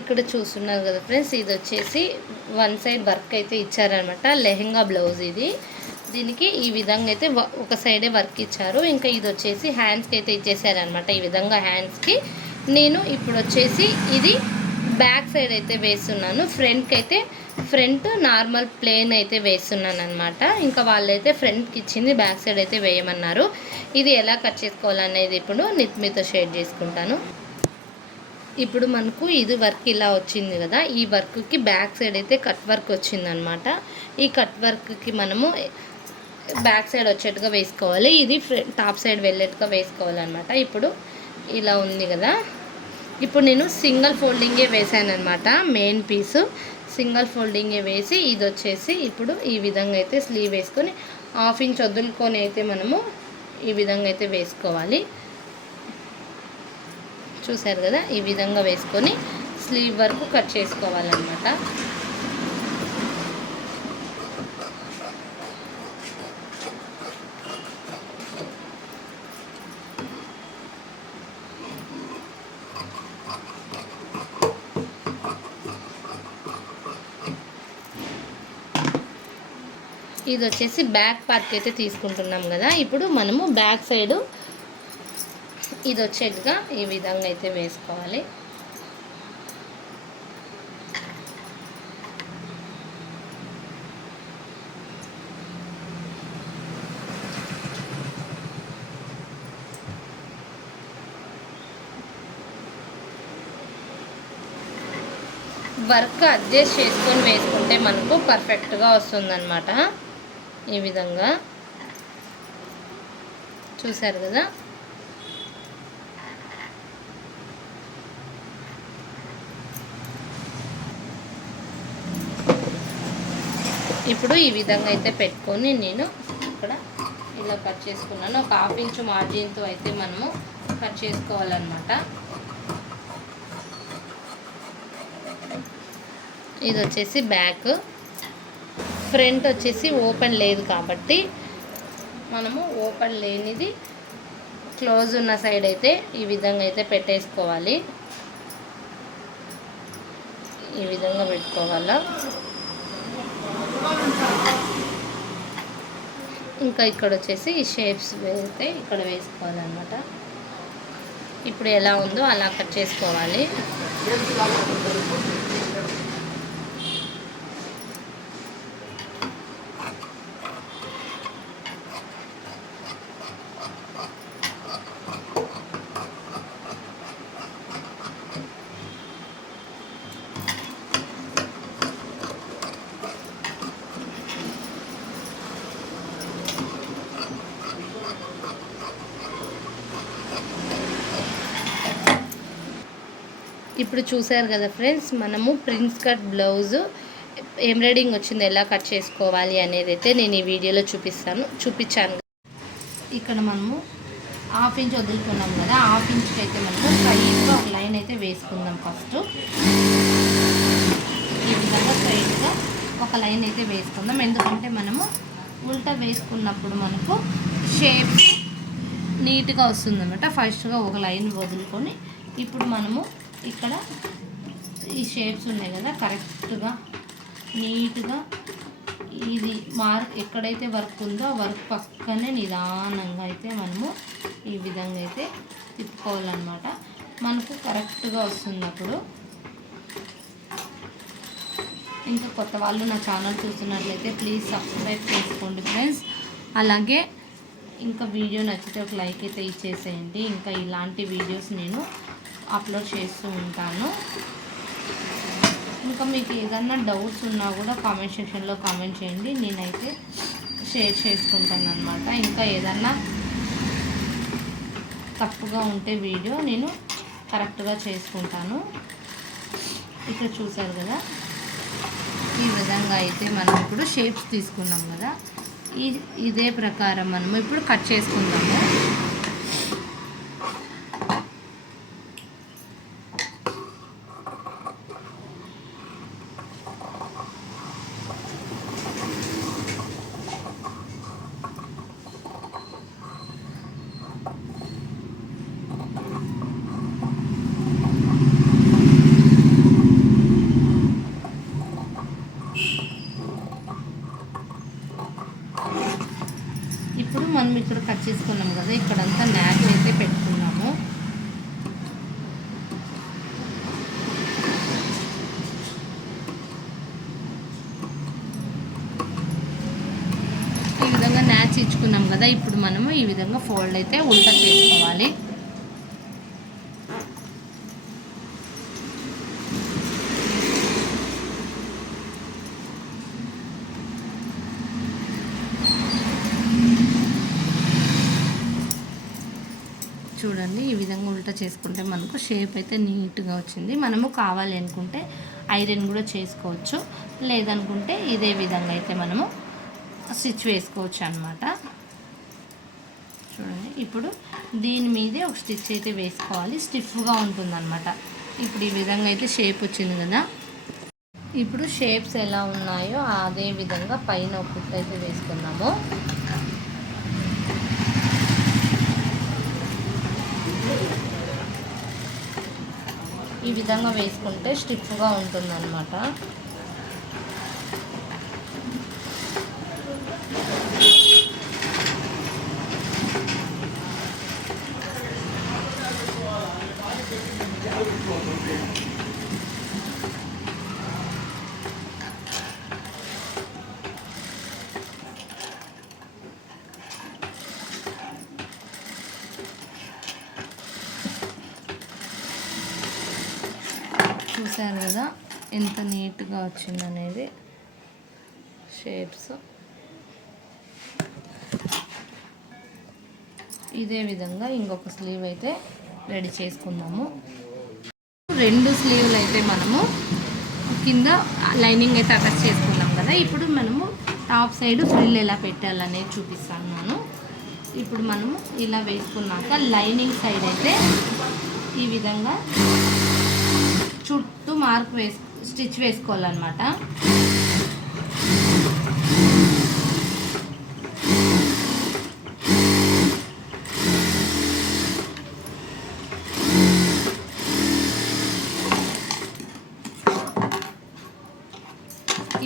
ఇక్కడ చూస్తున్నారు కదా ఫ్రెండ్స్, ఇది వచ్చేసి వన్ సైడ్ వర్క్ అయితే ఇచ్చారనమాట. లెహెంగా బ్లౌజ్ ఇది. దీనికి ఈ విధంగా అయితే ఒక సైడే వర్క్ ఇచ్చారు. ఇంకా ఇది వచ్చేసి హ్యాండ్స్కి అయితే ఇచ్చేసారనమాట. ఈ విధంగా హ్యాండ్స్కి నేను ఇప్పుడు వచ్చేసి ఇది బ్యాక్ సైడ్ అయితే వేస్తున్నాను. ఫ్రంట్కి అయితే ఫ్రంట్ నార్మల్ ప్లేన్ అయితే వేస్తున్నాను అనమాట. ఇంకా వాళ్ళైతే ఫ్రంట్కి ఇచ్చింది, బ్యాక్ సైడ్ అయితే వేయమన్నారు. ఇది ఎలా కట్ చేసుకోవాలనేది ఇప్పుడు మీతో షేర్ చేసుకుంటాను. ఇప్పుడు మనకు ఇది వర్క్ ఇలా వచ్చింది కదా, ఈ వర్క్కి బ్యాక్ సైడ్ అయితే కట్ వర్క్ వచ్చిందనమాట. ఈ కట్ వర్క్కి మనము బ్యాక్ సైడ్ వచ్చేట్టుగా వేసుకోవాలి. ఇది టాప్ సైడ్ వెళ్ళేట్టుగా వేసుకోవాలన్నమాట. ఇప్పుడు ఇలా ఉంది కదా, ఇప్పుడు నేను సింగిల్ ఫోల్డింగే వేసాను అనమాట. మెయిన్ పీసు సింగిల్ ఫోల్డింగే వేసి ఇది వచ్చేసి ఇప్పుడు ఈ విధంగా అయితే స్లీవ్ వేసుకొని 1/2 ఇంచ్ వదులుకొని అయితే మనము ఈ విధంగా అయితే వేసుకోవాలి. చూసారు కదా, ఈ విధంగా వేసుకొని స్లీవ్ వరకు కట్ చేసుకోవాలన్నమాట. ఇది వచ్చేసి బ్యాక్ పార్ట్కి అయితే తీసుకుంటున్నాం కదా. ఇప్పుడు మనము బ్యాక్ సైడు ఇది వచ్చేట్టుగా ఈ విధంగా అయితే వేసుకోవాలి. వర్క్ అడ్జస్ట్ చేసుకొని వేసుకుంటే మనకు పర్ఫెక్ట్గా వస్తుందన్నమాట. ఈ విధంగా చూసారు కదా. ఇప్పుడు ఈ విధంగా అయితే పెట్టుకొని నేను ఇక్కడ ఇలా కట్ చేసుకున్నాను. ఒక 1/2 ఇంచు మార్జిన్తో అయితే మనము కట్ చేసుకోవాలన్నమాట. ఇది వచ్చేసి బ్యాక్, ఫ్రంట్ వచ్చేసి ఓపెన్ లేదు కాబట్టి మనము ఓపెన్ లేనిది క్లోజ్ ఉన్న సైడ్ అయితే ఈ విధంగా అయితే పెట్టేసుకోవాలి. ఈ విధంగా పెట్టుకోవాలా. ఇంకా ఇక్కడ వచ్చేసి ఈ షేప్స్ అయితే ఇక్కడ వేసుకోవాలన్నమాట. ఇప్పుడు ఎలా ఉందో అలా కట్ చేసుకోవాలి. ఇప్పుడు చూసారు కదా ఫ్రెండ్స్, మనము ప్రిన్స్ కట్ బ్లౌజు ఎంబ్రాయిడింగ్ వచ్చింది ఎలా కట్ చేసుకోవాలి అనేది అయితే నేను ఈ వీడియోలో చూపించాను. ఇక్కడ మనము 1/2 ఇంచ్ వదులుకున్నాం కదా, 1/2 ఇంచ్కి అయితే మనము స్ట్రైట్గా ఒక లైన్ అయితే వేసుకుందాం. ఫస్ట్ ఈ విధంగా స్ట్రైట్గా ఒక లైన్ అయితే వేసుకుందాం. ఎందుకంటే మనము ఉల్టా వేసుకున్నప్పుడు మనకు షేప్ నీట్గా వస్తుందన్నమాట. ఫస్ట్గా ఒక లైన్ వదులుకొని ఇప్పుడు మనము ఇక్కడ ఈ షేప్స్ ఉన్నాయి కదా, కరెక్ట్గా నీట్గా ఇది మార్క్ ఎక్కడైతే వర్క్ ఉందో ఆ వర్క్ పక్కనే నిదానంగా అయితే మనము ఈ విధంగా అయితే తిప్పుకోవాలన్నమాట. మనకు కరెక్ట్గా వస్తున్నప్పుడు. ఇంకా కొత్త వాళ్ళు నా ఛానల్ చూస్తున్నట్లయితే ప్లీజ్ సబ్స్క్రైబ్ చేసుకోండి ఫ్రెండ్స్. అలాగే ఇంకా వీడియో నచ్చితే ఒక లైక్ అయితే ఇచ్చేసేయండి. ఇంకా ఇలాంటి వీడియోస్ నేను అప్లోడ్ చేస్తూ ఉంటాను. ఇంకా మీకు ఏదన్నా డౌట్స్ ఉన్నా కూడా కామెంట్ సెక్షన్లో కామెంట్ చేయండి, నేనైతే షేర్ చేసుకుంటాను అన్నమాట. ఇంకా ఏదన్నా తప్పుగా ఉంటే వీడియో నేను కరెక్ట్గా చేసుకుంటాను. ఇక్కడ చూసారు కదా, ఈ విధంగా అయితే మనం ఇప్పుడు షేప్స్ తీసుకున్నాం కదా, ఇదే ప్రకారం మనము ఇప్పుడు కట్ చేసుకుందాము. ఈ విధంగా న్యాచ్ ఇచ్చుకున్నాం కదా, ఇప్పుడు మనము ఈ విధంగా ఫోల్డ్ అయితే ఉల్టా చేసుకోవాలి. చూడండి ఈ విధంగా ఉల్టా చేసుకుంటే మనకు షేప్ అయితే నీట్గా వచ్చింది. మనము కావాలి అనుకుంటే ఐరన్ కూడా చేసుకోవచ్చు, లేదనుకుంటే ఇదే విధంగా అయితే మనము స్టిచ్ వేసుకోవచ్చు అనమాట. చూడండి ఇప్పుడు దీని మీదే ఒక స్టిచ్ అయితే వేసుకోవాలి, స్టిఫ్గా ఉంటుందన్నమాట. ఇప్పుడు ఈ విధంగా అయితే షేప్ వచ్చింది కదా, ఇప్పుడు షేప్స్ ఎలా ఉన్నాయో అదే విధంగా పైన ఒక కుట్టు అయితే వేసుకుందాము. ఈ విధంగా వేసుకుంటే స్టిఫ్గా ఉంటుందన్నమాట. చూసారు కదా ఎంత నీట్గా వచ్చిందనేది షేప్స్. ఇదే విధంగా ఇంకొక స్లీవ్ అయితే రెడీ చేసుకుందాము. 2 స్లీవ్లు అయితే మనము కింద లైనింగ్ అయితే అటాచ్ చేసుకున్నాం కదా, ఇప్పుడు మనము టాప్ సైడ్ ఫ్రిల్ ఎలా పెట్టాలనేది చూపిస్తాను నేను. ఇప్పుడు మనము ఇలా వేసుకున్నాక లైనింగ్ సైడ్ అయితే ఈ విధంగా చుట్టూ మార్క్ స్టిచ్ వేసుకోవాలన్నమాట.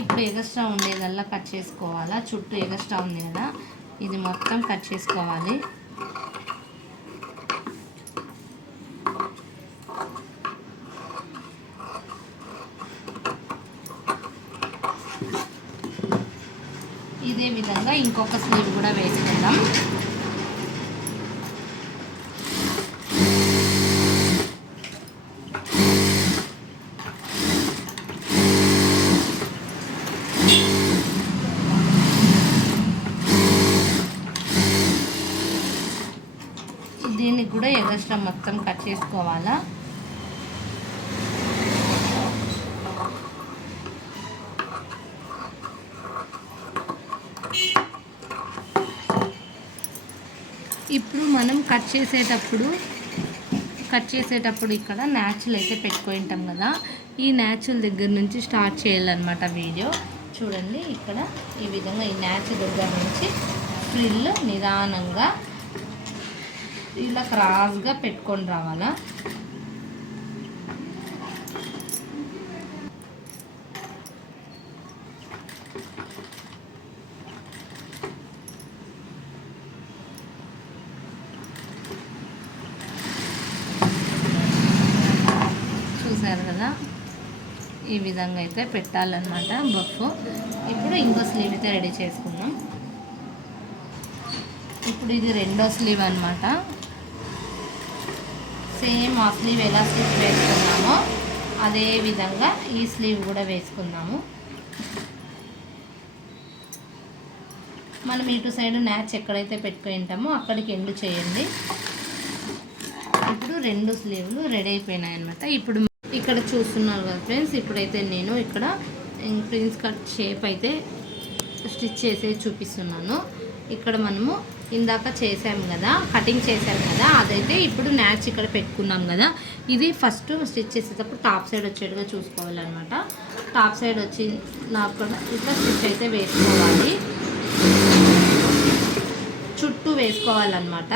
ఇప్పుడు ఎగస్ట్రా ఉండేదల్లా కట్ చేసుకోవాలా. చుట్టూ ఎగస్ట్రా ఉంది కదా, ఇది మొత్తం కట్ చేసుకోవాలి. ఇదే విధంగా ఇంకొక స్లీవ్ కూడా వేసుకుందాం. దీనికి కూడా ఎగస్ట్రా మొత్తం కట్ చేసుకోవాలా. ఇప్పుడు మనం కట్ చేసేటప్పుడు ఇక్కడ న్యాచురల్ అయితే పెట్టుకుంటాం కదా, ఈ న్యాచురల్ దగ్గర నుంచి స్టార్ట్ చేయాలన్నమాట వీడియో. చూడండి ఇక్కడ ఈ విధంగా ఈ న్యాచురల్ దగ్గర నుంచి ఫ్రిల్ నిదానంగా ఇలా క్రాస్గా పెట్టుకొని రావాలా. చూసారు కదా ఈ విధంగా అయితే పెట్టాలన్నమాట బఫ్. ఇప్పుడు ఇంకో స్లీవ్ అయితే రెడీ చేసుకుందాం. ఇప్పుడు ఇది రెండో స్లీవ్ అన్నమాట. సేమ్ ఆ స్లీవ్ ఎలా స్టిచ్ వేసుకున్నామో అదే విధంగా ఈ స్లీవ్ కూడా వేసుకుందాము. మనం ఇటు సైడ్ న్యాచ్ ఎక్కడైతే పెట్టుకుని ఉంటామో అక్కడికి ఎండ్ చేయండి. ఇప్పుడు 2 స్లీవ్లు రెడీ అయిపోయినాయి అన్నమాట. ఇప్పుడు ఇక్కడ చూస్తున్నారు కదా ఫ్రెండ్స్, ఇప్పుడైతే నేను ఇక్కడ ప్రిన్స్ కట్ షేప్ అయితే స్టిచ్ చేసి చూపిస్తున్నాను. ఇక్కడ మనము ఇందాక చేసాము కదా, కటింగ్ చేసాము కదా, అదైతే ఇప్పుడు న్యాచ్ ఇక్కడ పెట్టుకున్నాం కదా, ఇది ఫస్ట్ స్టిచ్ చేసేటప్పుడు టాప్ సైడ్ వచ్చేట్టుగా చూసుకోవాలన్నమాట. టాప్ సైడ్ వచ్చి నాకు ఇట్లా స్టిచ్ అయితే వేసుకోవాలి, చుట్టూ వేసుకోవాలన్నమాట.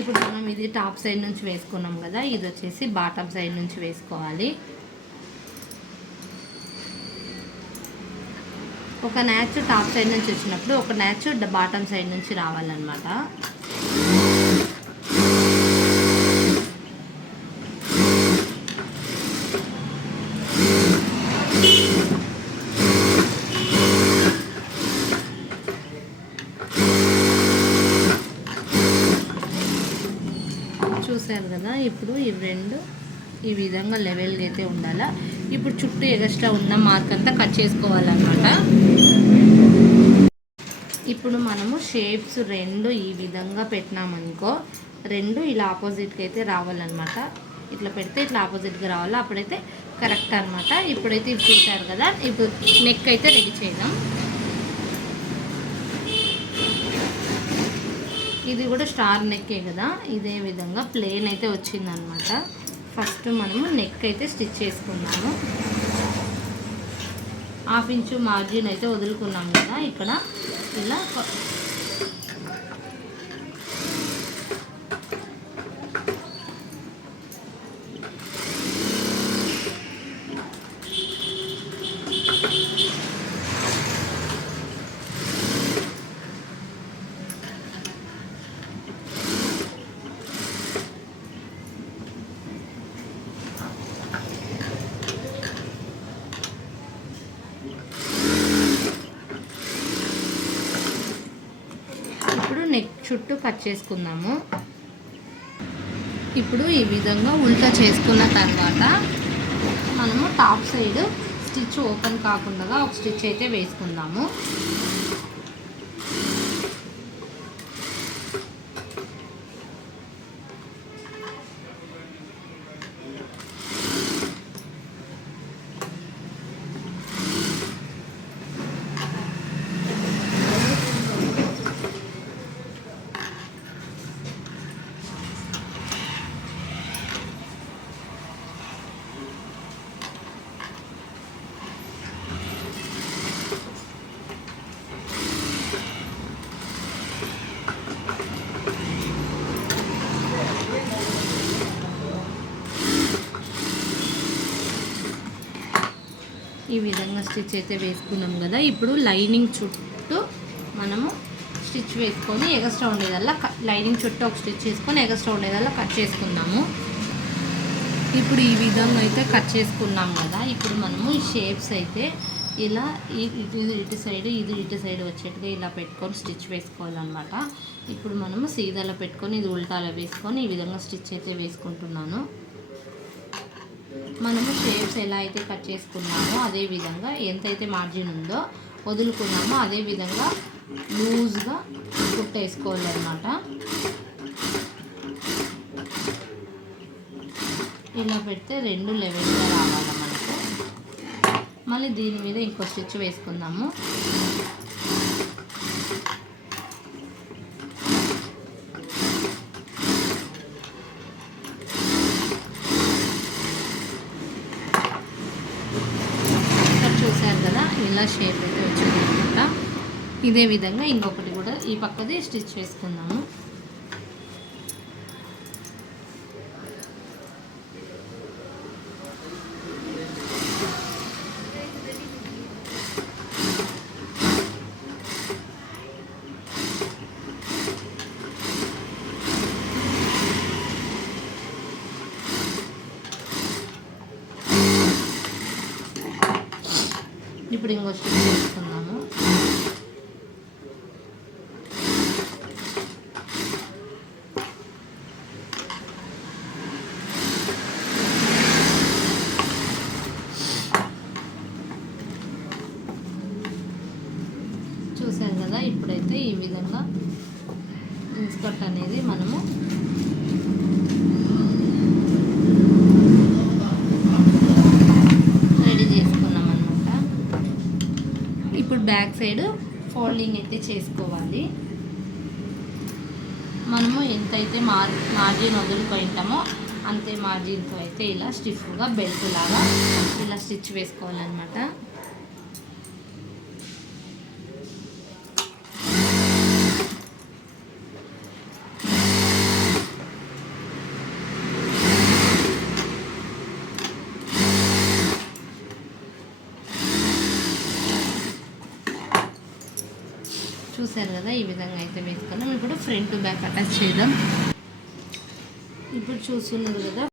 ఇప్పుడు మనం ఇది టాప్ సైడ్ నుంచి వేసుకున్నాం కదా, ఇది వచ్చేసి బాటమ్ సైడ్ నుంచి వేసుకోవాలి. ఒక న్యాచ్ టాప్ సైడ్ నుంచి వచ్చినప్పుడు ఒక న్యాచ్ బాటమ్ సైడ్ నుంచి రావాలన్నమాట. చూసారు కదా, ఇప్పుడు ఇవి రెండు ఈ విధంగా లెవెల్గా అయితే ఉండాలా. ఇప్పుడు చుట్టూ ఎగస్ట్రా ఉన్న మార్క్ అంతా కట్ చేసుకోవాలన్నమాట. ఇప్పుడు మనము షేప్స్ రెండు ఈ విధంగా పెట్టినామనుకో, రెండు ఇలా ఆపోజిట్కి అయితే రావాలన్నమాట. ఇట్లా పెడితే ఇట్లా ఆపోజిట్గా రావాలి, అప్పుడైతే కరెక్ట్ అనమాట. ఇప్పుడైతే ఇది చూసారు కదా, ఇప్పుడు నెక్ అయితే రెడీ చేద్దాం. ఇది కూడా స్టార్ నెక్కే కదా, ఇదే విధంగా ప్లెయిన్ అయితే వచ్చిందనమాట. ఫస్ట్ మనము నెక్ అయితే స్టిచ్ చేసుకున్నాము. 1/2 ఇంచు మార్జిన్ అయితే వదులుకున్నాం కదా, ఇక్కడ ఇలా నెక్ చుట్టూ కట్ చేసుకుందాము. ఇప్పుడు ఈ విధంగా ఉల్టా చేసుకున్న తర్వాత మనము టాప్ సైడ్ స్టిచ్ ఓపెన్ కాకుండా ఒక స్టిచ్ అయితే వేసుకుందాము. ఈ విధంగా స్టిచ్ అయితే వేసుకున్నాం కదా, ఇప్పుడు లైనింగ్ చుట్టూ మనము స్టిచ్ వేసుకొని ఎగస్ట్రా ఉండేదల్లా లైనింగ్ చుట్టూ ఒక స్టిచ్ వేసుకొని ఎగస్ట్రా ఉండేదల్లా కట్ చేసుకుందాము. ఇప్పుడు ఈ విధంగా అయితే కట్ చేసుకున్నాం కదా, ఇప్పుడు మనము ఈ షేప్స్ అయితే ఇలా ఇటు సైడ్ ఇటు సైడ్ వచ్చేట్టుగా ఇలా పెట్టుకొని స్టిచ్ వేసుకోవాలన్నమాట. ఇప్పుడు మనము సీదాలో పెట్టుకొని ఇది ఉల్టాలో వేసుకొని ఈ విధంగా స్టిచ్ అయితే వేసుకుంటున్నాను. మనము షేప్స్ ఎలా అయితే కట్ చేసుకున్నామో అదే విధంగా ఎంతైతే మార్జిన్ ఉందో వదులుకున్నామో అదే విధంగా లూజ్గా కుట్టేసుకోవాలన్నమాట. ఇలా పెడితే రెండు లెవెల్గా రావాలి మనకు. మళ్ళీ దీని మీద ఇంకో స్టిచ్ వేసుకుందాము. చూసారు కదా, ఇలా షేప్ అయితే వచ్చింది అనమాట. ఇదే విధంగా ఇంకొకటి కూడా ఈ పక్కది స్టిచ్ వేసుకుందాము. ఇప్పుడు ఇంకో స్టిచ్ వేసుకుందాము. చూసారు కదా, ఇప్పుడైతే ఈ విధంగా ఇన్స్కర్ట్ అనేది మనము రెడీ చేసుకున్నాం అనమాట. ఇప్పుడు బ్యాక్ సైడ్ ఫోల్డింగ్ అయితే చేసుకోవాలి. మనము ఎంతైతే మార్జిన్ వదులుకుంటామో అంతే మార్జిన్తో అయితే ఇలా స్టిఫ్గా బెల్ట్ లాగా ఇలా స్టిచ్ వేసుకోవాలన్నమాట. చూసారు కదా, ఈ విధంగా అయితే వేసుకున్నాం. ఇప్పుడు ఫ్రంట్ టు బ్యాక్ అటాచ్ చేద్దాం. ఇప్పుడు చూస్తున్నారు కదా,